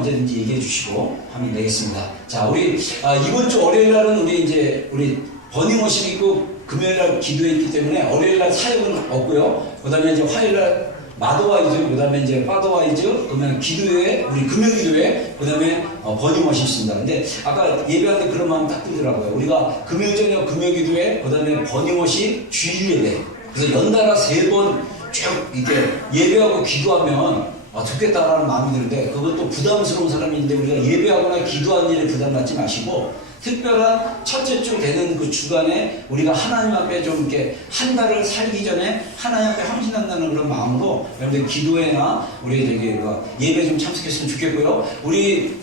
언제든지 얘기해 주시고 하면 되겠습니다. 자, 우리 이번 주 월요일 날은 우리 버닝워십 있고 금요일 날 기도회 있기 때문에 월요일 날 사역은 없고요. 그다음에 이제 화요일 날 마더와이즈, 그다음에 이제 파더와이즈, 그다음에 기도회, 우리 금요 기도회, 그다음에 버닝워십 있습니다. 근데 아까 예배하는데 그런 마음 딱 들더라고요. 우리가 금요 저녁 금요 기도회, 그다음에 버닝워십 주일 예배. 그래서 연달아 3번 쭉 이렇게 예배하고 기도하면 좋겠다라는 마음이 드는데, 그것도 부담스러운 사람인데 우리가 예배하거나 기도하는 일에 부담 갖지 마시고 특별한 첫째 주 되는 그 주간에 우리가 하나님 앞에 좀 이렇게 한 달을 살기 전에 하나님 앞에 헌신한다는 그런 마음으로 여러분들 기도회나 우리 예배 좀 참석했으면 좋겠고요. 우리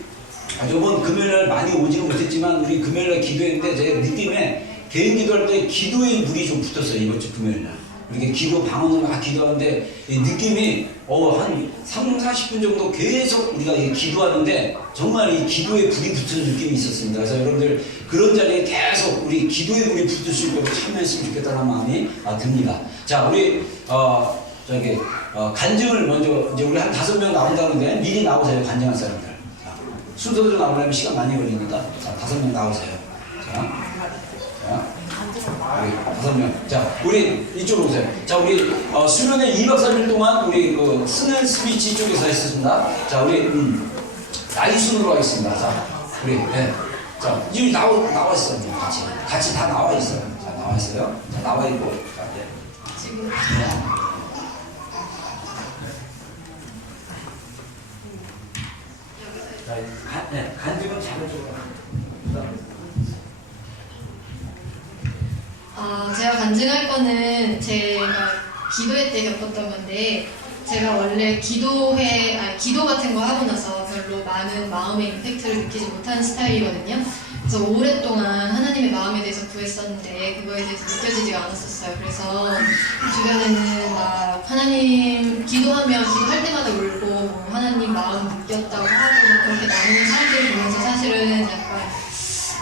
이번 금요일날 많이 오지는 못했지만 우리 금요일날 기도했는데 제 느낌에 개인 기도할 때 기도의 물이 좀 붙었어요. 이번 주 금요일날 이렇게 기도 방언을 막 기도하는데 이 느낌이 한 30-40분 정도 계속 우리가 기도하는데 정말 이 기도의 불이 붙은 느낌이 있었습니다. 그래서 여러분들 그런 자리에 계속 우리 기도의 불이 붙을 수 있도록 참여했으면 좋겠다는 마음이 듭니다. 자, 우리 간증을 먼저 이제 우리 한 5명 나온다는데 미리 나오세요. 간증한 사람들. 자, 순서대로 나오려면 시간 많이 걸리니까 자, 5명 나오세요. 자. 우리 5명. 자, 우리 이쪽으로 오세요. 자, 우리 수련회 2박 3일 동안 우리 스넬 스피치 쪽에서 했습니다. 자, 우리 나이 순으로 하겠습니다. 자, 우리 자, 여기 나와 있어요. 같이 다 나와 있어요. 자, 나와 있어요. 자, 나와 있고. 자, 지금 간증은 잘해줘요. 제가 간증할 거는 제가 기도회 때 겪었던 건데, 제가 원래 기도 같은 거 하고 나서 별로 많은 마음의 임팩트를 느끼지 못하는 스타일이거든요. 그래서 오랫동안 하나님의 마음에 대해서 구했었는데 그거에 대해서 느껴지지가 않았었어요. 그래서 주변에는 막 하나님 기도하면 기도할 때마다 울고 하나님 마음 느꼈다고 하고 그렇게 나누는 사람들을 보면서 사실은 약간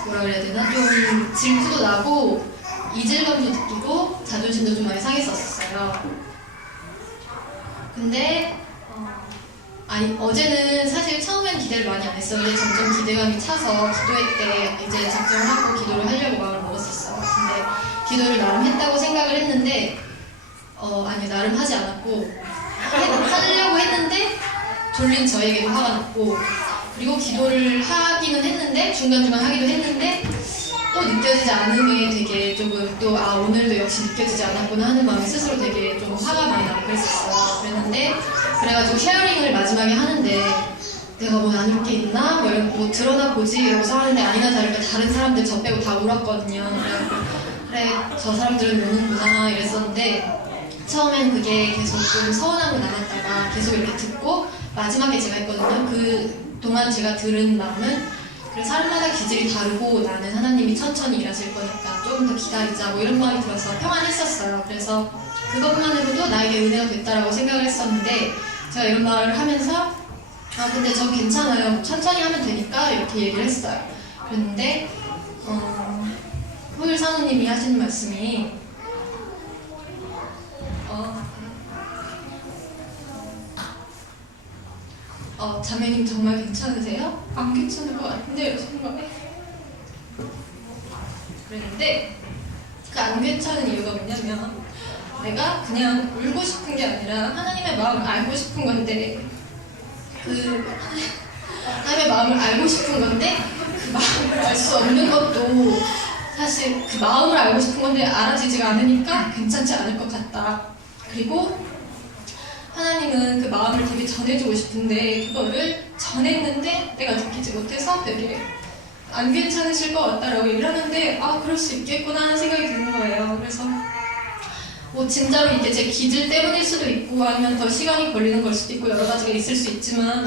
뭐라 그래야 되나, 좀 질투도 나고 이질감도 느끼고 자존심도 좀 많이 상했었어요. 근데 어제는 사실 처음엔 기대를 많이 안 했었는데 점점 기대감이 차서 기도회 때 이제 작정하고 기도를 하려고 마음을 먹었었어요. 근데 기도를 나름 했다고 생각을 했는데 아니, 나름 하지 않았고 하려고 했는데 졸린 저에게도 화가 났고, 그리고 기도를 하기는 했는데 중간중간 하기도 했는데 또 느껴지지 않은 게 되게 조금 또 오늘도 역시 느껴지지 않았구나 하는 마음이 스스로 되게 좀 화가 많이 나고 그랬었어요. 그래가지고 쉐어링을 마지막에 하는데 내가 뭐 나눌 게 있나? 뭐 드러나 보지? 이러고서 하는데 아니나 다를까 다른 사람들 저 빼고 다 울었거든요. 그래 저 사람들은 우는구나 이랬었는데 처음엔 그게 계속 좀 서운함으로 남았다가 계속 이렇게 듣고 마지막에 제가 했거든요. 그 동안 제가 들은 마음은, 그래 사람마다 기질이 다르고 나는 하나님이 천천히 일하실 거니까 조금 더 기다리자 뭐 이런 마음이 들어서 평안했었어요. 그래서 그것만으로도 나에게 은혜가 됐다라고 생각을 했었는데, 제가 이런 말을 하면서 근데 저 괜찮아요, 천천히 하면 되니까 이렇게 얘기를 했어요. 그랬는데 호율 사모님이 하시는 말씀이 자매님 정말 괜찮으세요? 안 괜찮을 것 같은데 이러시는 거예요. 그랬는데 그 안 괜찮은 이유가 뭐냐면, 내가 그냥 울고 싶은 게 아니라 하나님의 마음을 알고 싶은 건데 하나님의 마음을 알고 싶은 건데 그 마음을 알 수 없는 것도 사실 그 마음을 알고 싶은 건데 알아지지가 않으니까 괜찮지 않을 것 같다. 그리고 하나님은 그 마음을 되게 전해주고 싶은데 그거를 전했는데 내가 느끼지 못해서 되게 안 괜찮으실 것 같다라고 얘기를 하는데 그럴 수 있겠구나 하는 생각이 드는 거예요. 그래서 뭐 진짜로 이게 제 기질 때문일 수도 있고 아니면 더 시간이 걸리는 걸 수도 있고 여러 가지가 있을 수 있지만,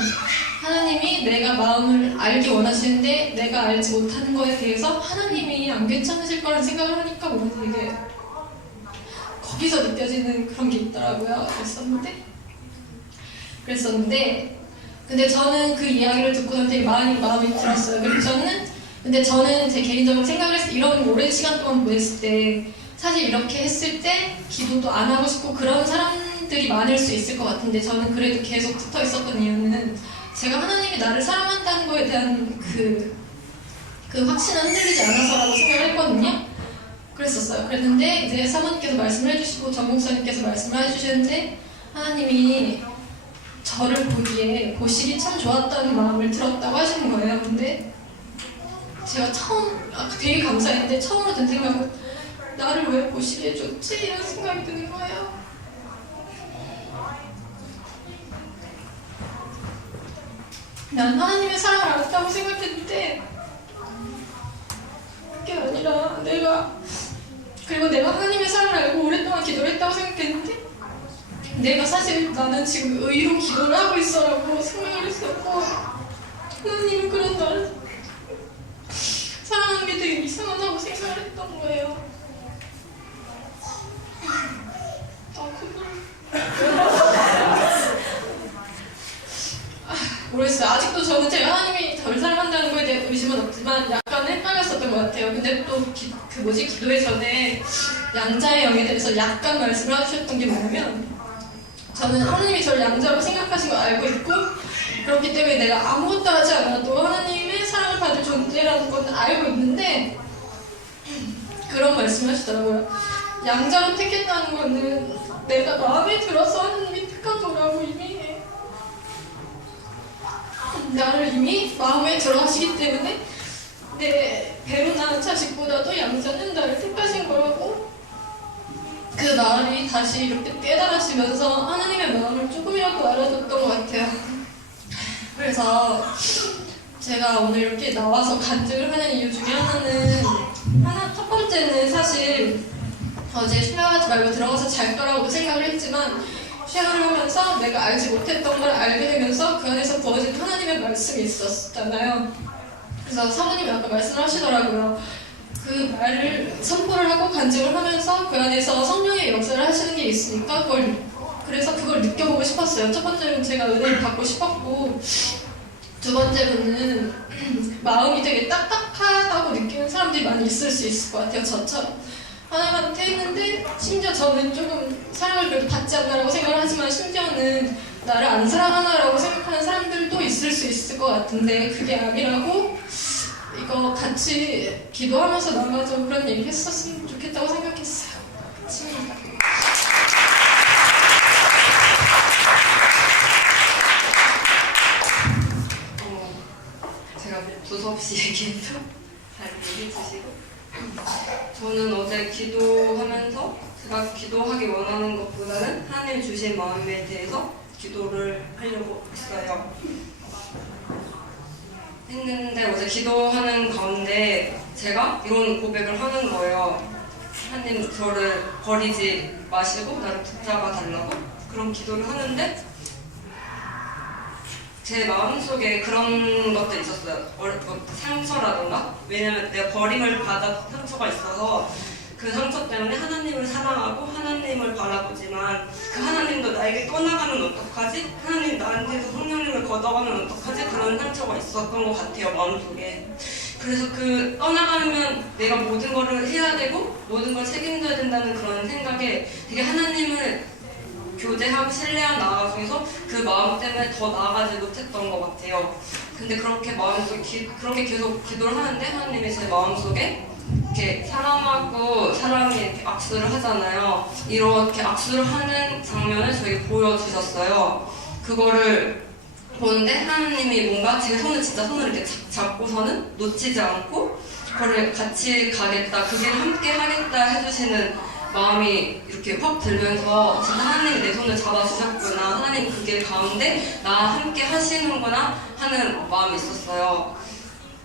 하나님이 내가 마음을 알기 원하시는데 내가 알지 못하는 거에 대해서 하나님이 안 괜찮으실 거라는 생각을 하니까 뭔가 되게 거기서 느껴지는 그런 게 있더라고요. 그랬었는데 근데 저는 그 이야기를 듣고는 되게 마음이 들었어요. 근데 저는 제 개인적으로 생각을 했을 때, 이런 오랜 시간 동안 보냈을 때 사실 이렇게 했을 때 기도도 안 하고 싶고 그런 사람들이 많을 수 있을 것 같은데, 저는 그래도 계속 붙어 있었던 이유는 제가 하나님이 나를 사랑한다는 거에 대한 그 확신은 흔들리지 않아서라고 생각을 했거든요. 그랬는데 이제 사모님께서 말씀을 해주시고 전 목사님께서 말씀을 해주시는데 하나님이 저를 보기에 보실이 참 좋았다는 마음을 들었다고 하시는 거예요. 근데 제가 되게 감사했는데 처음으로 든 생각은 나를 왜 보실이 해줬지? 이런 생각이 드는 거예요. 난 하나님의 사랑을 알았다고 생각했는데 그게 아니라 그리고 내가 하나님의 사랑을 알고 오랫동안 기도를 했다고 생각했는데 나는 지금 의로 기도를 하고 있어라고 생각을 했었고 하나님은 그런 나를 사랑하는 게 되게 이상하다고 생각을 했던 거예요. 모르겠어요. 아직도 저는 제가 하나님이 덜 사랑한다는 거에 대한 의심은 없지만 약간 헷갈렸었던 것 같아요. 근데 또 기도회 전에 양자의 영에 대해서 약간 말씀을 해주셨던 게 뭐냐면 저는 하나님이 저를 양자로 생각하신 걸 알고 있고 그렇기 때문에 내가 아무것도 하지 않아도 하나님의 사랑을 받을 존재라는 건 알고 있는데 그런 말씀을 하시더라고요. 양자로 택했다는 거는 내가 마음에 들어서 하나님이 택하더라고 이미 나를 이미 마음에 들어 하시기 때문에 내 배로 낳은 자식보다도 양자는 나를 택하신 거라고 그 말이 다시 이렇게 깨달아지면서 하나님의 마음을 조금이라도 알아줬던 것 같아요. 그래서 제가 오늘 이렇게 나와서 간증을 하는 이유 중에 첫 번째는 사실 어제 쉐어하지 말고 들어가서 잘 거라고 생각을 했지만 쉐어를 하면서 내가 알지 못했던 걸 알게 되면서 그 안에서 부어진 하나님의 말씀이 있었잖아요. 그래서 사모님이 아까 말씀을 하시더라고요. 그 말을 선포를 하고 간증을 하면서 그 안에서 성령의 역사를 하시는 게 있으니까 그래서 그걸 느껴보고 싶었어요. 첫 번째는 제가 은혜를 받고 싶었고 두 번째로는 마음이 되게 딱딱하다고 느끼는 사람들이 많이 있을 수 있을 것 같아요. 저처럼 하나님한테 했는데 심지어 저는 조금 사랑을 그래도 받지 않나라고 생각을 하지만 심지어는 나를 안 사랑하나라고 생각하는 사람들도 있을 수 있을 것 같은데 그게 아니라고 이거 같이 기도하면서 나가서 그런 얘기 했었으면 좋겠다고 생각했어요. 끝입니다. 제가 두서없이 얘기해도 잘 얘기해 주시고 저는 어제 기도하면서 제가 기도하기 원하는 것보다는 하나님 주신 마음에 대해서 기도를 하려고 했어요. 했는데 어제 기도하는 가운데 제가 이런 고백을 하는 거예요. 하나님 저를 버리지 마시고 나를 붙잡아 달라고 그런 기도를 하는데 제 마음속에 그런 것도 있었어요. 상처라던가 왜냐면 내가 버림을 받아 상처가 있어서 그 상처 때문에 하나님을 사랑하고 하나님을 바라보지만 그 하나님도 나에게 떠나가면 어떡하지? 하나님 나한테서 성령님을 걷어가면 어떡하지? 그런 상처가 있었던 것 같아요, 마음속에. 그래서 그 떠나가면 내가 모든 거를 해야 되고 모든 걸 책임져야 된다는 그런 생각에 되게 하나님을 교제하고 신뢰한 나아 중에서 그 마음 때문에 더 나아가지 못했던 것 같아요. 근데 그렇게 마음속에 그렇게 계속 기도를 하는데 하나님이 제 마음속에 이렇게 사람하고 사람이 이렇게 악수를 하잖아요. 이렇게 악수를 하는 장면을 저에게 보여주셨어요. 그거를 보는데 하나님이 뭔가 제 손을 이렇게 잡고서는 놓치지 않고 그거를 같이 가겠다, 그 길을 함께 하겠다 해주시는 마음이 이렇게 확 들면서 진짜 하나님이 내 손을 잡아주셨구나, 하나님 그 길 가운데 나 함께 하시는구나 하는 마음이 있었어요.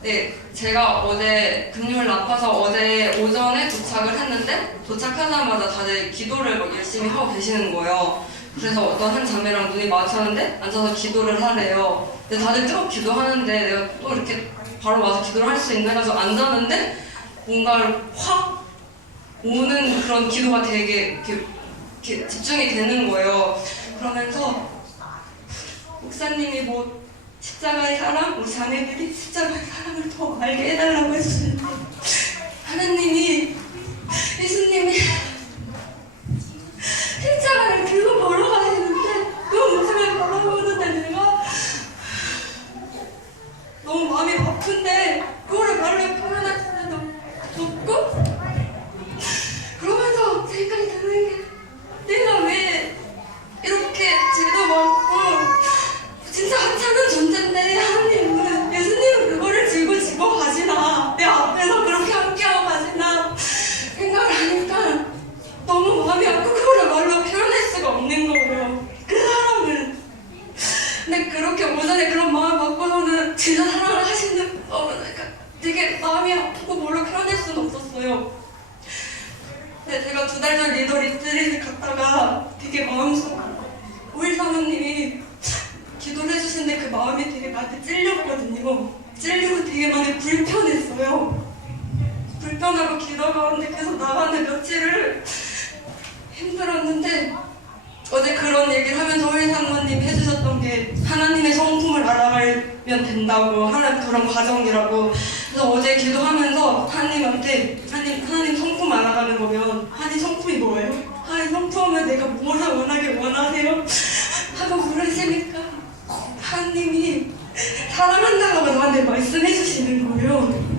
네, 제가 어제 금요일 아파서 어제 오전에 도착을 했는데 도착하자마자 다들 기도를 막 열심히 하고 계시는 거예요. 그래서 어떤 한 자매랑 눈이 마주쳤는데 앉아서 기도를 하래요. 근데 다들 뜨겁게 기도하는데 내가 또 이렇게 바로 와서 기도를 할 수 있나 해가지고 앉았는데 뭔가 확 오는 그런 기도가 되게 이렇게 집중이 되는 거예요. 그러면서 목사님이 뭐 십자가의 사랑, 우리 자매들이 십자가의 사랑을 더 알게 해달라고 했었는데 하나님이 예수님이 십자가를 들고 걸어가시는데 그 모습을 바라보는데 내가 너무 마음이 아픈데 그거를 말로 표현할 수도 없고 그러면서 생각이 드는 게 내가 왜 이렇게 죄도 많고 진짜 하찮은 존재인데 하나님은 예수님은 그거를 들고 지고 가시나 내 앞에서 그렇게 함께하고 가시나 생각을 하니까 너무 마음이 아프고 그거를 말로 표현할 수가 없는 거고요. 그 사람은 근데 그렇게 오전에 그런 마음 갖고서는 진짜 사랑을 하시는 그러니까 되게 마음이 아프고 뭘로 표현할 수는 없었어요. 근데 제가 2달 전 리더 리트릿을 갔다가 되게 마음속 오일 사모님이 기도를 해주시는데 그 마음이 되게 나한테 찔렸거든요. 찔리고 되게 많이 불편했어요. 불편하고 기도 가운데 계속 나가는 며칠을 힘들었는데 어제 그런 얘기를 하면서 오일 사모님이 해주셨던 게 하나님의 성품을 알아가면 된다고 하는 그런 과정이라고. 그래서 어제 기도하면서 하나님한테 하나님 성품 알아가는 거면 하나님 성품이 뭐예요? 하나님 성품은 내가 뭐를 원하길 원하세요? 하고 물으시니까 하나님이 사랑한다고 나한테 말씀해 주시는 거예요.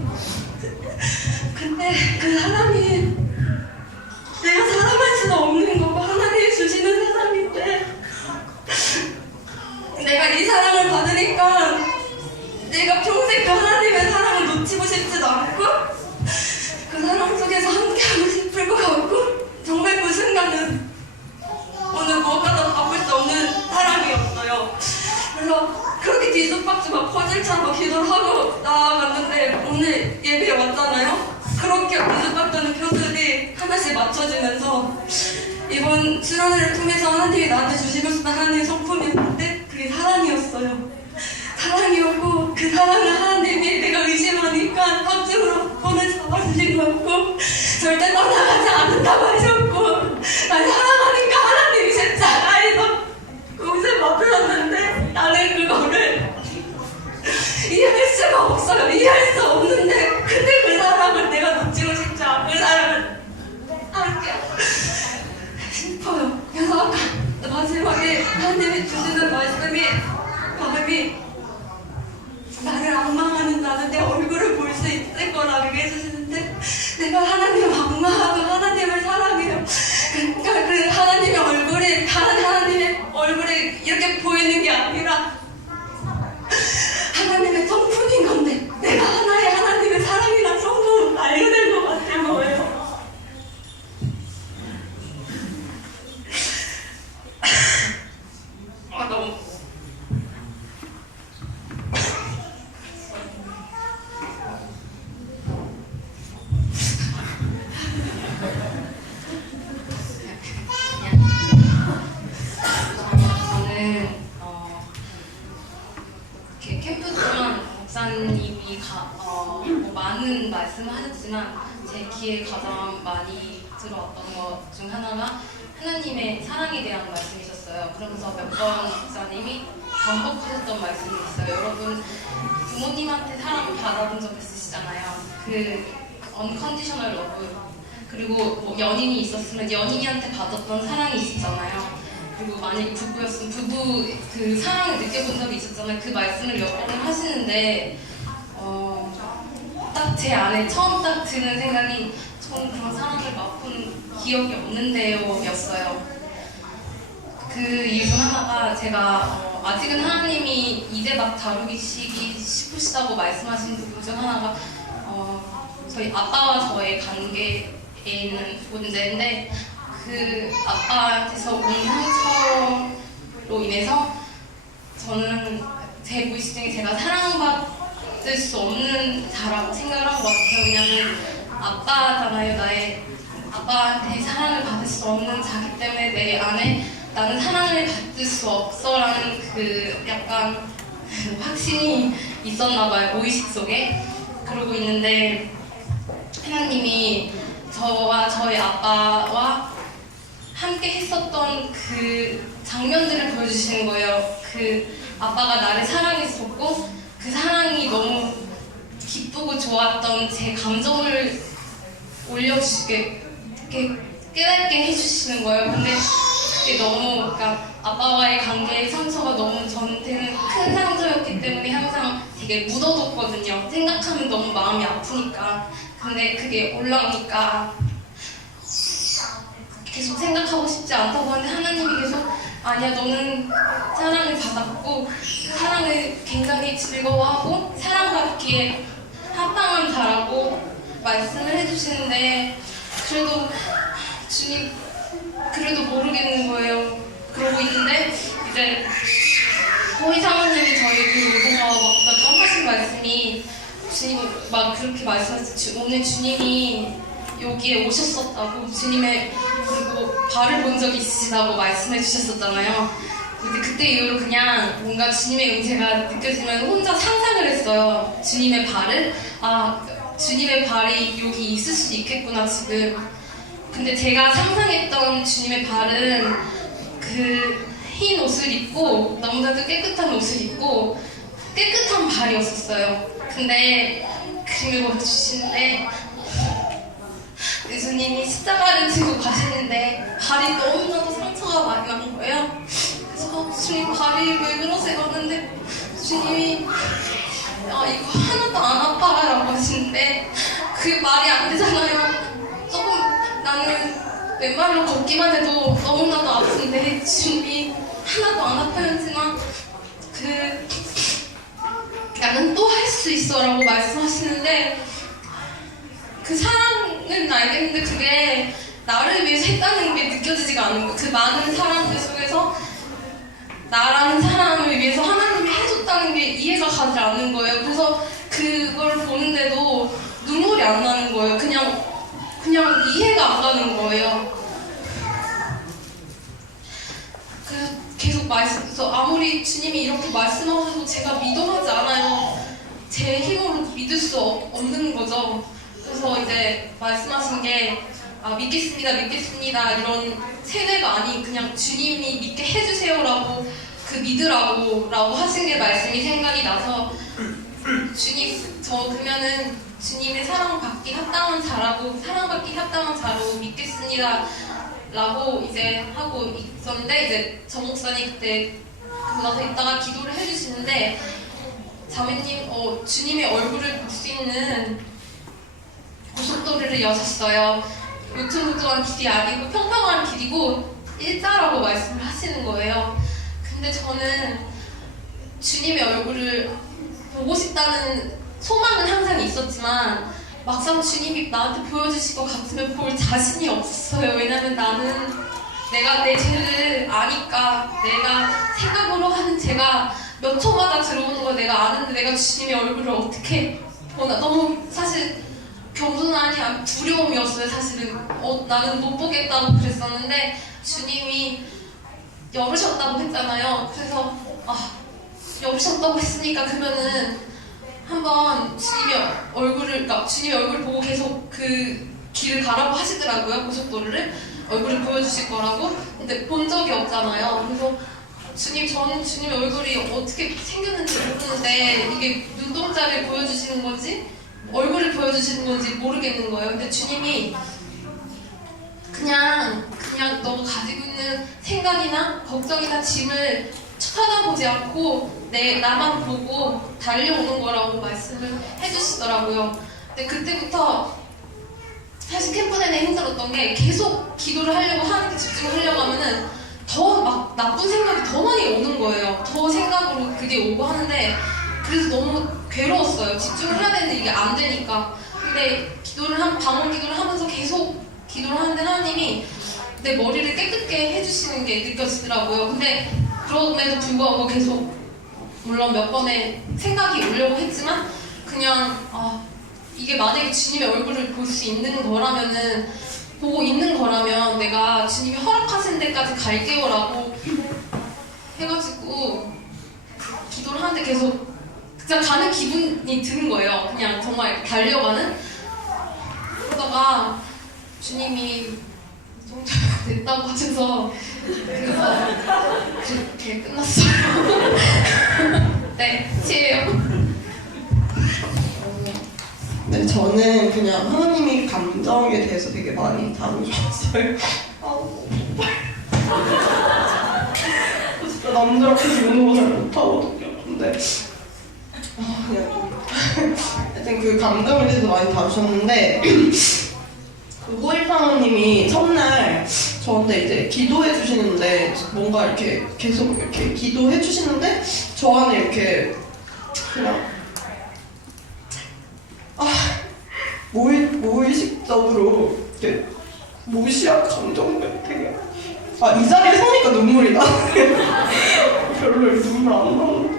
근데 그 사람이 내가 사랑할 수도 없는 거고 하나님이 주시는 사람인데 내가 이 사랑을 받으니까 내가 평생 그 하나님의 사랑을 놓치고 싶지도 않고 그 사랑 속에서 함께하고 싶을 것 같고 정말 그 순간은 오늘 무엇과도 바꿀 수 없는 사랑이었어요. 그래서 그렇게 뒤죽박죽 막 퍼즐처럼 막 기도를 하고 나아갔는데 오늘 예배에 왔잖아요. 그렇게 뒤죽박죽는 표들이 하나씩 맞춰지면서 이번 수련회를 통해서 하나님이 나한테 주시고 싶은 하나님의 성품이었는데 그게 사랑이었어요. 사랑이었고 그 사랑을 하나님이 내가 의심하니까 합중으로 손을 잡아주신 거였고 절대 떠나가지 않는다고 하셨고 날 사랑하니까 하나님이 십자가에서 옷을 맡으셨는데 나는 그거를 이해할 수가 없어요. 이해할 수 없는데 근데 그 사랑을 내가 놓치고 싶지 않고 그 사랑을 함께 싶어요. 그래서 아까 마지막에 하나님이 주시는 말씀이 마음이 나를 악망하는 나는 내 얼굴을 볼 수 있을 거라고 해주시는데 내가 하나님을 악망하고 하나님을 사랑해요. 그러니까 그 하나님의 얼굴이 다른 하나님의 얼굴이 이렇게 보이는 게 아니라 하나님의 성품인 건데 내가 하나의 하나님의 사랑이란 성품을 알게 된 것 같은 거예요. 너무 이렇게 캠프 동안 목사님이 많은 말씀을 하셨지만 제 귀에 가장 많이 들어왔던 것 중 하나가 하나님의 사랑에 대한 말씀이셨어요. 그러면서 몇 번 목사님이 반복하셨던 말씀이 있어요. 여러분 부모님한테 사랑 받아본 적 있으시잖아요. 그 언컨디셔널 러브. 그리고 뭐 연인이 있었으면 연인이한테 받았던 사랑이 있었잖아요. 그리고 만약에 부부였으면 부부 그 사랑을 느껴본 적이 있었잖아요. 그 말씀을 몇 번을 하시는데 딱 제 안에 처음 딱 드는 생각이 전 그런 사랑을 맛본 기억이 없는데요 였어요. 그 이유 중 하나가 제가 아직은 하나님이 이제 막 다루시기 싶으시다고 말씀하신 부분 중 하나가 저희 아빠와 저의 관계에 있는 문제인데 그 아빠한테서 온 상처로 인해서 저는 제 무의식 중에 제가 사랑받을 수 없는 자라고 생각을 한 것 같아요. 왜냐면 아빠잖아요. 아빠한테 사랑을 받을 수 없는 자기 때문에 내 안에 나는 사랑을 받을 수 없어라는 그 약간 확신이 있었나 봐요. 무의식 속에. 그러고 있는데 하나님이 저와 저희 아빠와 함께 했었던 그 장면들을 보여주시는 거예요. 그 아빠가 나를 사랑했었고 그 사랑이 너무 기쁘고 좋았던 제 감정을 올려주시게 깨닫게 해주시는 거예요. 근데 그게 너무 그러니까 아빠와의 관계의 상처가 너무 저한테는 큰 상처였기 때문에 항상 제 되게 묻어뒀거든요. 생각하면 너무 마음이 아프니까. 근데 그게 올라오니까 계속 생각하고 싶지 않다고 하는데 하나님이 계속 아니야, 너는 사랑을 받았고 사랑을 굉장히 즐거워하고 사랑받기에 합당한 자라고 말씀을 해주시는데 그래도 주님 그래도 모르겠는 거예요. 그러고 있는데 이제 호의 사모님이 저희 오셔서 몇 번 하신 말씀이 주님 막 그렇게 말씀하셨어요. 오늘 주님이 여기에 오셨었다고 주님의 그리고 발을 본 적이 있으시다고 말씀해 주셨었잖아요. 근데 그때 이후로 그냥 뭔가 주님의 은혜가 느껴지면 혼자 상상을 했어요. 주님의 발을 주님의 발이 여기 있을 수도 있겠구나 지금. 근데 제가 상상했던 주님의 발은 그 흰 옷을 입고 너무나도 깨끗한 옷을 입고 깨끗한 발이었었어요. 근데 그림을 보여주시는데 예수님이 십자가를 지고 가시는데 발이 너무나도 상처가 많이 난 거예요. 그래서 주님 발이 왜 그러세요? 하는데 주님이 이거 하나도 안 아파라고 하시는데 그게 말이 안 되잖아요. 조금 나는 왼발로 걷기만 해도 너무나도 아픈데 주님이 하나도 안 아파요 했지만 나는 또 할 수 있어 라고 말씀하시는데 그 사랑은 알겠는데 그게 나를 위해서 했다는 게 느껴지지가 않는 거예요. 그 많은 사람들 속에서 나라는 사람을 위해서 하나님이 해줬다는 게 이해가 가지 않는 거예요. 그래서 그걸 보는데도 눈물이 안 나는 거예요. 그냥 이해가 안 가는 거예요. 그래서 계속 그래서 아무리 주님이 이렇게 말씀하셔도 제가 믿어하지 않아요. 제 힘으로 믿을 수 없는 거죠. 그래서 이제 말씀하신 게 믿겠습니다 이런 세뇌가 아닌 그냥 주님이 믿게 해주세요라고 그 믿으라고 하신 게 말씀이 생각이 나서 주님 그러면은 주님의 사랑받기 합당한 자라고 사랑받기 합당한 자로 믿겠습니다 라고 이제 하고 있었는데 이제 정 목사님 그때 그러고 나서 있다가 기도를 해주시는데 자매님 주님의 얼굴을 볼 수 있는 고속도로를 여셨어요. 울퉁불퉁한 길이 아니고 평평한 길이고 일자라고 말씀을 하시는 거예요. 근데 저는 주님의 얼굴을 보고 싶다는 소망은 항상 있었지만 막상 주님이 나한테 보여주실 것 같으면 볼 자신이 없어요. 왜냐면 나는 내가 내 죄를 아니까 내가 생각으로 하는 죄가 몇 초마다 들어오는 걸 내가 아는데 내가 주님의 얼굴을 어떻게 보나 너무 사실 겸손하니 두려움이었어요. 사실은 나는 못 보겠다고 그랬었는데 주님이 열으셨다고 했잖아요. 그래서 열으셨다고 했으니까 그러면은 한번 주님의 얼굴을 보고 계속 그 길을 가라고 하시더라고요. 고속도로를 얼굴을 보여주실 거라고. 근데 본 적이 없잖아요. 그래서 저는 주님의 얼굴이 어떻게 생겼는지 모르는데 이게 눈동자를 보여주시는 건지 얼굴을 보여주시는 건지 모르겠는 거예요. 근데 주님이 그냥 너가 가지고 있는 생각이나 걱정이나 짐을 쳐다보지 않고 나만 보고 달려오는 거라고 말씀을 해주시더라고요. 근데 그때부터 사실 캠프 내내 힘들었던 게 계속 기도를 하려고 하는데 집중을 하려고 하면은 더 막 나쁜 생각이 더 많이 오는 거예요. 더 생각으로 그게 오고 하는데 그래서 너무 괴로웠어요. 집중을 해야 되는데 이게 안 되니까. 근데 방언 기도를 하면서 계속 기도를 하는데 하나님이 내 머리를 깨끗게 해주시는 게 느껴지더라고요. 근데 그럼에도 불구하고 계속 물론 몇 번의 생각이 오려고 했지만 그냥 이게 만약에 주님의 얼굴을 볼 수 있는 거라면은 보고 있는 거라면 내가 주님이 허락하신 데까지 갈게요라고 해가지고 기도를 하는데 계속 그냥 가는 기분이 드는 거예요. 그냥 정말 달려가는. 그러다가 주님이 정도 됐다고 하셔서 그래서 그렇게 끝났어요. 네, 끝이에요. 네, 저는 그냥 하나님이 감정에 대해서 되게 많이 다루셨어요. 진짜 남들 앞에서 이런 거 잘 못하거든요. 근데 그냥 하여튼 그 감정에 대해서 많이 다루셨는데 그 호일 사모님이 첫날 저한테 이제 기도해 주시는데 뭔가 이렇게 계속 이렇게 기도해 주시는데 저 안에 이렇게 그냥 무의식적으로 이렇게 무시한 감정들 되게 이 자리에 서니까 눈물이 나. 별로 이렇게 눈물 안 나는데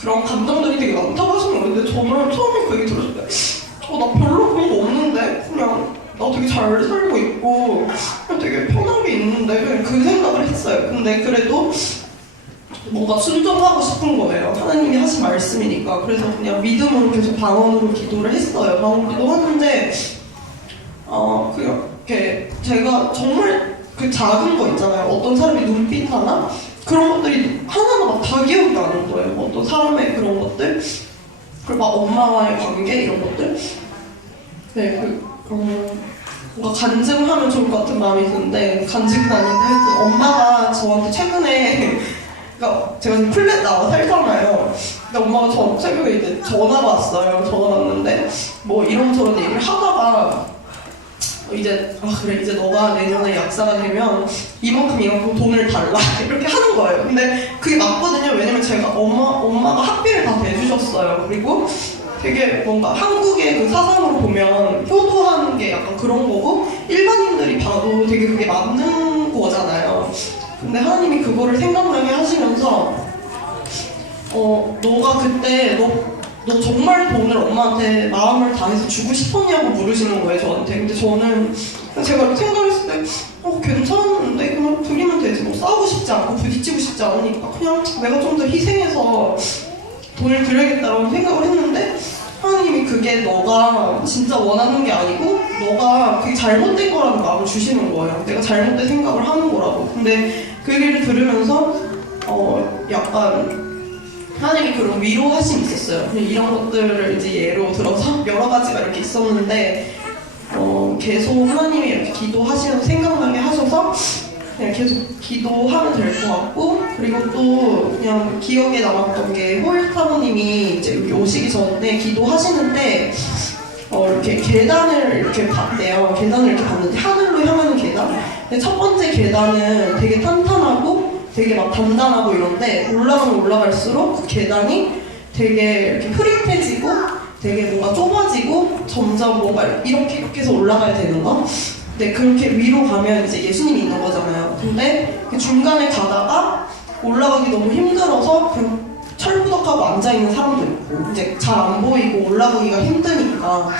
그런 감정들이 되게 많다고 하시는 건데 저는 처음에 그 얘기 들었을 때 나 별로 그런 거 없는데 그냥 나 되게 잘 살고 있고 그냥 되게 편하게 있는데 그냥 그 생각을 했어요. 근데 그래도 뭔가 순종하고 싶은 거예요. 하나님이 하신 말씀이니까. 그래서 그냥 믿음으로 계속 방언으로 기도를 했어요. 방언 기도하는데 그렇게 제가 정말 그 작은 거 있잖아요. 어떤 사람이 눈빛 하나? 그런 것들이 하나하나 막 다 기억이 나는 거예요. 어떤 사람의 그런 것들, 그리고 막 엄마와의 관계 이런 것들. 네, 뭔가 간증하면 좋을 것 같은 마음이 드는데 간증은 아닌데 하여튼 엄마가 저한테 최근에 그러니까 제가 지금 플랫 나와 살잖아요. 근데 엄마가 저 새벽에 이제 전화가 왔어요. 전화 왔는데 뭐 이런저런 얘기를 하다가 이제 그래 이제 너가 내년에 약사가 되면 이만큼 돈을 달라 이렇게 하는 거예요. 근데 그게 맞거든요. 왜냐면 제가 엄마가 학비를 다 대주셨어요. 그리고 되게 뭔가 한국의 그 사상으로 보면 효도하는 게 약간 그런 거고 일반인들이 봐도 되게 그게 맞는 거잖아요. 근데 하나님이 그거를 생각나게 하시면서 너가 그때 너 정말 돈을 엄마한테 마음을 다해서 주고 싶었냐고 물으시는 거예요, 저한테. 근데 저는 제가 생각했을 때 괜찮은데 그냥 드리면 되지. 뭐 싸우고 싶지 않고 부딪히고 싶지 않으니까 그냥 내가 좀 더 희생해서 돈을 드려야겠다라고 생각을 했는데 하나님이 그게 너가 진짜 원하는 게 아니고 너가 그게 잘못된 거라는 마음을 주시는 거예요. 내가 잘못된 생각을 하는 거라고. 근데 그 얘기를 들으면서 약간 하나님이 그런 위로하심이 있었어요. 그냥 이런 것들을 이제 예로 들어서 여러 가지가 이렇게 있었는데 계속 하나님이 이렇게 기도하시면서 생각나게 하셔서 그냥 계속 기도하면 될 것 같고 그리고 또 그냥 기억에 남았던 게 호일 사모님이 이제 여기 오시기 전에 기도하시는데 이렇게 계단을 이렇게 봤대요. 계단을 이렇게 봤는데 하늘로 향하는 계단. 근데 첫 번째 계단은 되게 탄탄하고 되게 막 단단하고 이런데 올라가면 올라갈수록 그 계단이 되게 이렇게 흐릿해지고 되게 뭔가 좁아지고 점점 뭔가 이렇게 해서 올라가야 되는 거. 근데 그렇게 위로 가면 이제 예수님이 있는 거잖아요. 근데 그 중간에 가다가 올라가기 너무 힘들어서 그냥 철부덕하고 앉아있는 사람도 있고 이제 잘 안 보이고 올라가기가 힘드니까.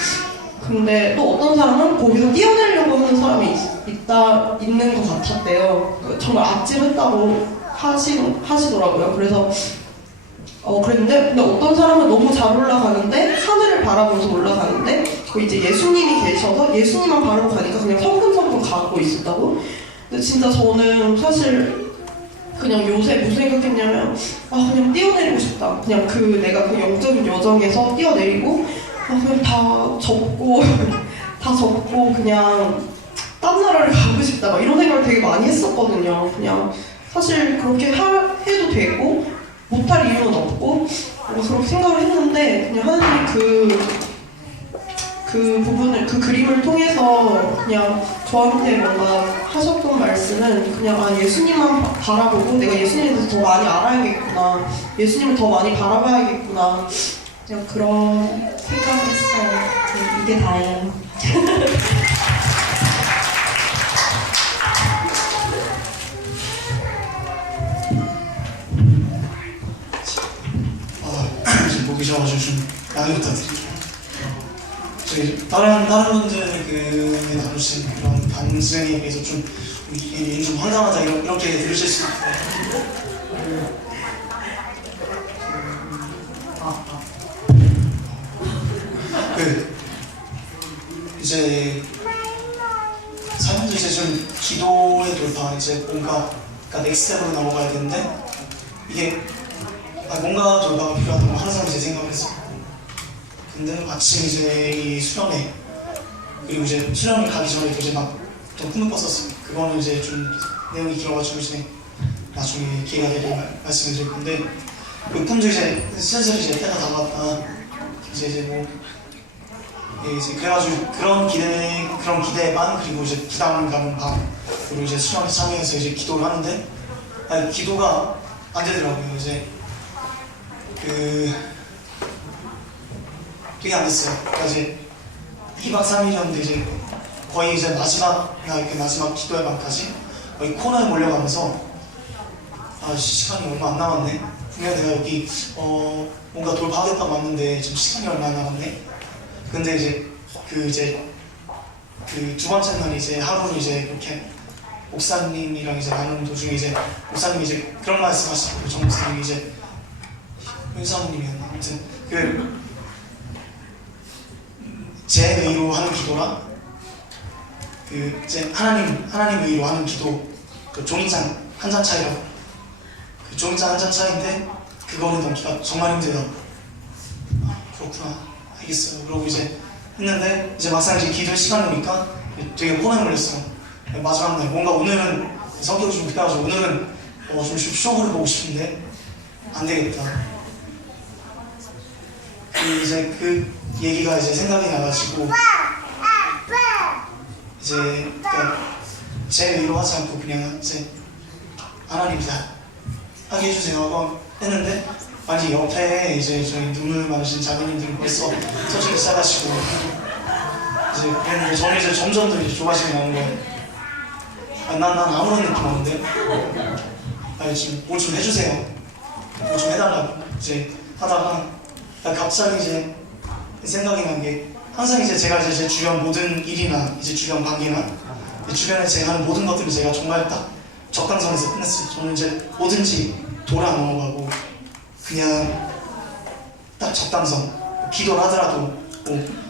근데 또 어떤 사람은 거기서 뛰어내려고 하는 사람이 있는 것 같았대요. 정말 아찔했다고 하시더라고요. 그래서 그랬는데 근데 어떤 사람은 너무 잘 올라가는데 하늘을 바라보면서 올라가는데 이제 예수님이 계셔서 예수님만 바라보 가니까 그냥 성큼성큼 가고 있었다고. 근데 진짜 저는 사실 그냥 요새 무슨 생각했냐면 그냥 뛰어내리고 싶다. 그냥 내가 그 영적인 여정에서 뛰어내리고 그냥 다 접고 다 접고 그냥 딴 나라를 가고 싶다. 막 이런 생각을 되게 많이 했었거든요. 그냥 사실 그렇게 해도 되고 못할 이유는 없고 그렇게 생각을 했는데 그냥 하나님이 그 부분을 그 그림을 통해서 그냥 저한테 뭔가 하셨던 말씀은 그냥 예수님만 바라보고 내가 예수님에 대해서 더 많이 알아야겠구나, 예수님을 더 많이 바라봐야겠구나, 그냥 그런 생각을 했어요. 네, 이게 다예요. 지금 보기 좋아가지고 좀 양해 부탁드릴게요. 저희 다른 분들 다루신 그런 반증에 비해서 좀 황당하다 이렇게 들으실 수 있는데 이제 사람들 이제 좀 기도의 돌파 이제 뭔가 넥스트로 넘어가야 되는데 이게 뭔가 돌파가 필요하다고 항상 이제 생각을 했어요. 근데 마침 이제 이 수련회 그리고 이제 수련회 가기 전에도 이제 막 좀 꿈을 꿨었어요. 그거는 이제 좀 내용이 길어가지고 이제 나중에 기회가 되면 말씀을 드릴 건데 그 꿈도 이제 슬슬 이제 때가 다가왔다. 이제 뭐 이제 그래가지고 그런 기대 반 그리고 이제 부담감 반 그리고 이제 수련회 참여해서 이제 기도를 하는데 아니 기도가 안 되더라고요. 이제 되게 안 됐어요. 그러니까 이제 2박 3일이었는데 이제 거의 이제 마지막 기도회 반까지 거의 코너에 몰려가면서 아 시간이 얼마 안 남았네. 분명 내가 여기 뭔가 돌파하겠다고 왔는데 지금 시간이 얼마 안 남았네. 근데 이제 그 두 번째 날 이제 하루를 이제 이렇게 목사님이랑 이제 나누는 도중에 이제 목사님이 이제 그런 말씀하시고 정 목사님이 이제 윤사모님이었나 아무튼 제 의로 하는 기도랑 이제 하나님 의로 하는 기도 그 종이장 한 장 차이라고 그 종이장 한 장 차이인데 그거를 넘기가 정말 힘들다고 그렇구나 알겠어요. 그러고 이제 했는데 이제 막상 이제 기도 시간이 오니까 되게 혼에 몰렸어요. 마지막 날 뭔가 오늘은 성격이 좀 급해가지고 오늘은 좀 쇼부를 보고 싶은데 안 되겠다. 이제 그 얘기가 이제 생각이 나가지고 이제 그러니까 제 의로 하지 않고 그냥 이제 하나님 다 하게 해주세요 하고 했는데 아니 옆에 이제 저희 눈물 많으신 자매님들은 벌써 터지기 시작하시고 이제 그랬는데 저는 이제 점점 더 이제 조바심이 나온 거예요. 난 아무런 느낌 없는데 아니 지금 뭘 좀 해주세요. 뭘 좀 해달라고 이제 하다가 갑자기 이제 생각이 난 게 항상 이제 제가 이제 제 주변 모든 일이나 이제 주변 관계나 주변에 제가 하는 모든 것들을 제가 정말 딱 적당선에서 끝냈어요. 저는 이제 뭐든지 돌아 넘어가고 그냥 딱 적당선 기도를 하더라도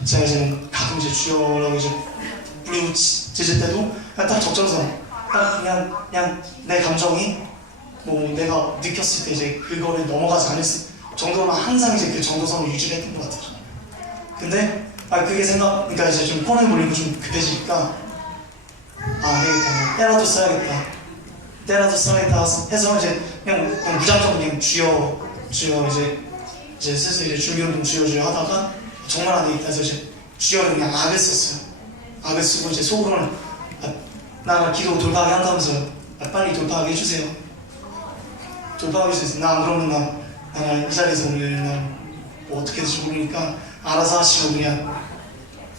제가 이제 가끔 이제 주여라고 이제 부르고 짖을 때도 그냥 딱 적정선 딱 그냥 내 감정이 내가 느꼈을 때 이제 그거를 넘어가지 않을 정도만 항상 이제 그 정도선을 유지했던 것 같아요. 근데 그게 그러니까 이제 좀 폰에 몰리고 좀 급해지니까 되겠다. 때라도 써야겠다 해서 이제 그냥 무작정 그냥 주여 이제 슬슬 이제 준비운동 주여 하다가 정말 안 되겠다 해서 이제 주여를 그냥 악을 썼어요. 악을 쓰고 이제 속으로는 나 기도 돌파하게 한다면서요. 빨리 돌파하게 해주세요. 돌파하게 해주세요. 나 안 그러면 나 이 자리에서 오늘 뭐 어떻게 될지 모르니까 알아서 하시고 그냥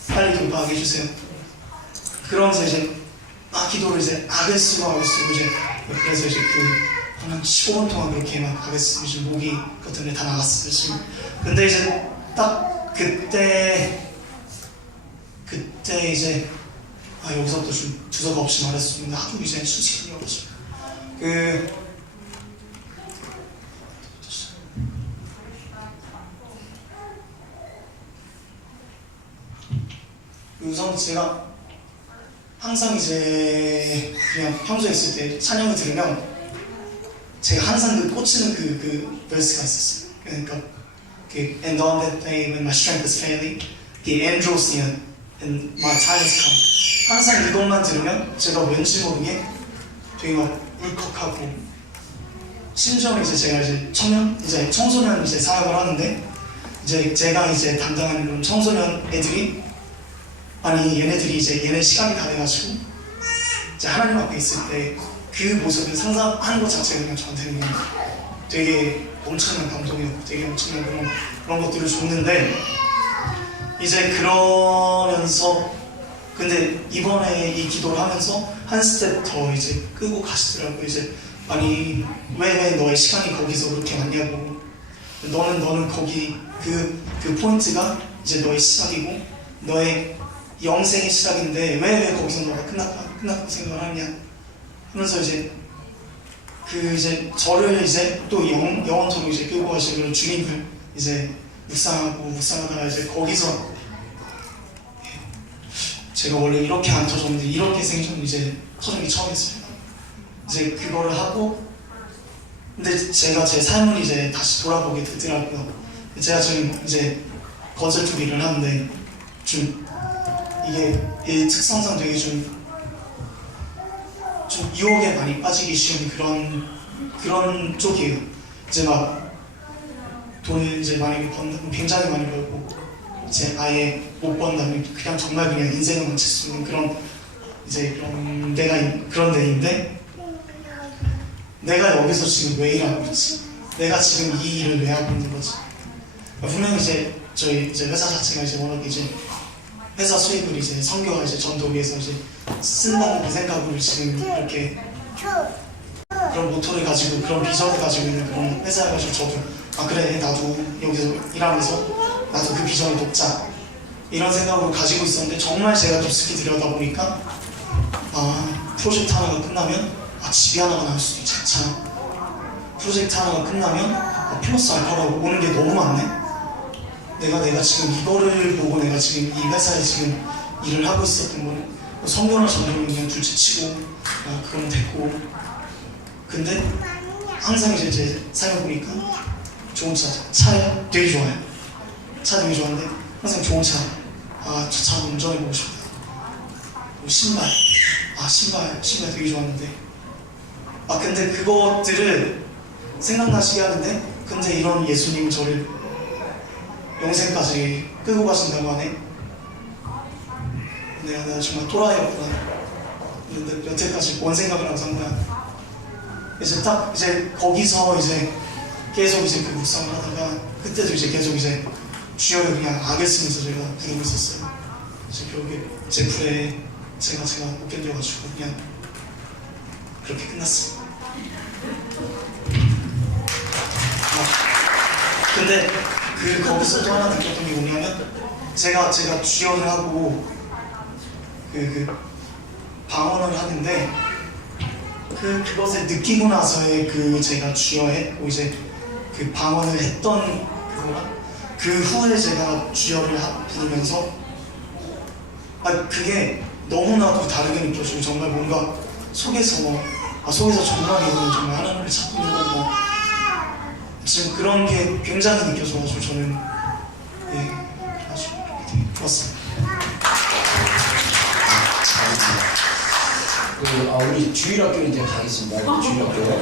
빨리 돌파하게 해주세요. 그러면서 이제 기도를 이제 악을 쓰고 이제 그래서 이제 한 15분 동안 그렇게 막 악을 쓰고 이제 목이 그것 다 나갔어요 지금. 근데 이제 딱 그때 이제 여기서부터 좀 두서가 없이 말했습니다. 하도 이제 수치이어가지고 우선 제가 항상 이제 그냥 평소에 있을 때 찬양을 들으면 제가 항상 꽂히는 그 verse가 있었어요. 그러니까 And on that day when my strength is failing, the androsian and my time has come. 항상 이것만 들으면 제가 왠지 모르게 되게 막 울컥하고 심지어 이제 제가 이제 청소년 이제 사역을 하는데 이제 제가 이제 담당하는 그런 청소년 애들이 얘네들이 이제 얘네 시간이 다 돼가지고 이제 하나님 앞에 있을 때 그 모습을 상상하는 것 자체가 그냥 저한테는 그냥 되게 엄청난 감동이었고 되게 엄청난 그런 것들을 줬는데 이제 그러면서 근데 이번에 이 기도를 하면서 한 스텝 더 이제 끄고 가시더라고요. 이제 왜 너의 시간이 거기서 그렇게 많냐고 너는 거기 그 포인트가 이제 너의 시작이고 너의 영생의 시작인데 왜 거기서 너가 끝났다고 생각을 하냐 하면서 이제 저를 이제 또 영원토록 이제 끌고 가신 그런 주님을 이제 묵상하다가 이제 거기서 제가 원래 이렇게 안 터졌는데 이렇게 생전 이제 터진 게 처음이었습니다. 이제 그거를 하고 근데 제가 제 삶을 이제 다시 돌아보게 되더라고요. 제가 지금 이제 거절 쪽 일을 하는데 좀 이게 이 특성상 되게 좀 유혹에 많이 빠지기 쉬운 그런 쪽이에요. 이제 막 돈을 이제 만약에 번다면 굉장히 많이 벌고 이제 아예 못 번다면 그냥 정말 그냥 인생을 마칠 수 있는 그런 이제 그런 그런 데인데 내가 여기서 지금 왜 일하고 있지? 내가 지금 이 일을 왜 하고 있는 거지? 분명히 이제 저희 이제 회사 자체가 이제 워낙 이제 회사 수입을 이제 선교와 이제 전도 위해서 이제 쓴다는 그 생각으로 지금 이렇게 그런 모토를 가지고 그런 비전을 가지고 있는 그런 회사를 가지고 저도 아 그래 나도 여기서 일하면서 나도 그 비전을 돕자 이런 생각으로 가지고 있었는데 정말 제가 깊숙이 들여다보니까 아 프로젝트 하나가 끝나면 아 집이 하나가 나올 수도 있지 않잖아. 프로젝트 하나가 끝나면 아, 플러스 알파가 오는 게 너무 많네. 내가 지금 이거를 보고 내가 지금 이 회사에 지금 일을 하고 있었던 거는 뭐 성경을 전도는 그냥 둘째치고 아 그건 됐고 근데 항상 이제 살아보니까 좋은 차 되게 좋아요. 차 되게 좋아하는데 항상 좋은 차 아 저 차 운전해보고 싶다. 뭐 신발 아 신발 되게 좋아하는데 아 근데 그것들을 생각나시게 하는데 근데 이런 예수님이 저를 영생까지 끌고 가신다고 하네. 내가 정말 또라이였구나. 근데 여태까지 뭔 생각을 하고 산 거야. 이제 딱 이제 거기서 이제 계속 이제 그 묵상을 하다가 그때도 이제 계속 이제 주여를 그냥 악을 쓰면서 제가 부르고 있었어요. 이제 결국에 제 불에 제가 못 견뎌가지고 그냥 그렇게 끝났어요. 근데 거기서 또 하나 느꼈던 게 뭐냐면 제가 주연을 하고 그 방언을 하는데 그것을 느끼고 나서의 제가 주여했고 이제 그 방언을 했던 그거랑 그 후에 제가 주여를 부르면서 그게 너무나도 다르게 느껴지고 정말 뭔가 속에서 정말 이거는 정말 하나님을 찾고 있는 거구나. 지금 그런 게 굉장히 느껴져가지고 저는 아주 되게 좋았어요. 우리 주일학교 이제 가겠습니다. 주일학교.